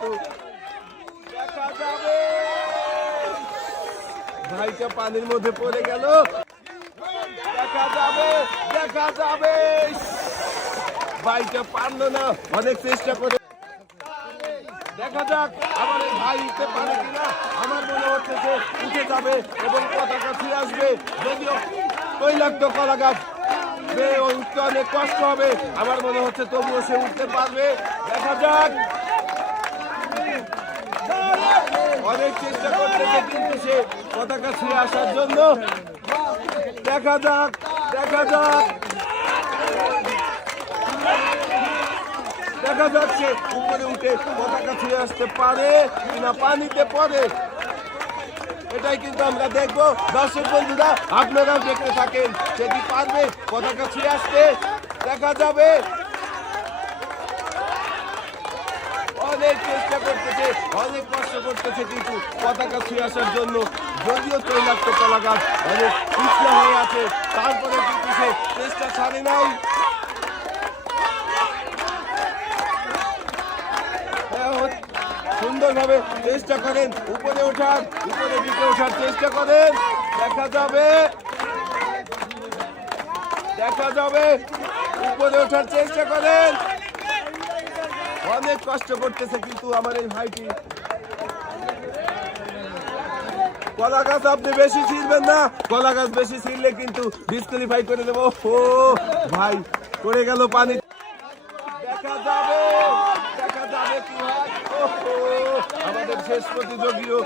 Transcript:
কিন্তু দেখা যাবে ভাইটা পানির মধ্যে পড়ে গেল। দেখা যাবে ভাইটা পারলো না, অনেক চেষ্টা করে। দেখা যাক আমার এই ভাই উঠতে পারে কিনা। আমার মনে হচ্ছে যে উঠে যাবে এবং পতাকা ফিরে আসবে। যদিও তৈলাক্ত কলা গাছ সে উঠতে অনেক কষ্ট হবে, আমার মনে হচ্ছে তবুও সে উঠতে পারবে। দেখা যাক, অনেক চেষ্টা করতেছে কিন্তু সে পতাকা ছুঁয়ে আসার জন্য। দেখা যাক দেখা যাচ্ছে উপরে উঠে পতাকা ছুঁয়ে আসতে পারে কিনা পানিতে পড়ে, এটাই কিন্তু আমরা দেখবো। দর্শক বন্ধুরা আপনারাও দেখতে থাকেন, সে কি পারবে পতাকা ছুঁয়ে আসতে। দেখা যাবে, অনেক চেষ্টা করতেছে, অনেক কষ্ট করতেছে কিন্তু পতাকা ছুঁয়ে আসার জন্য। যদিও তৈলাক্ত কলা গাছ অনেক পিছলা হয়ে আছে, তারপরে কিন্তু সে চেষ্টা ছাড়ে নাই। সুন্দরভাবে চেষ্টা করেন উপরে ওঠার, উপরে দিকে ওঠার চেষ্টা করেন। দেখা যাবে উপরে ওঠার চেষ্টা করেন। অনেক কষ্ট করতেছে কিন্তু আমার এই ভাইটি। কলা গাছ আপনি বেশি ছিঁড়বেন না, কলা গাছ বেশি ছিঁড়লে কিন্তু ডিসকুয়ালিফাই করে দেবো। ও ভাই পড়ে গেল পানি। দেখা যাবে কি হয়। আমাদের শেষ প্রতিযোগীও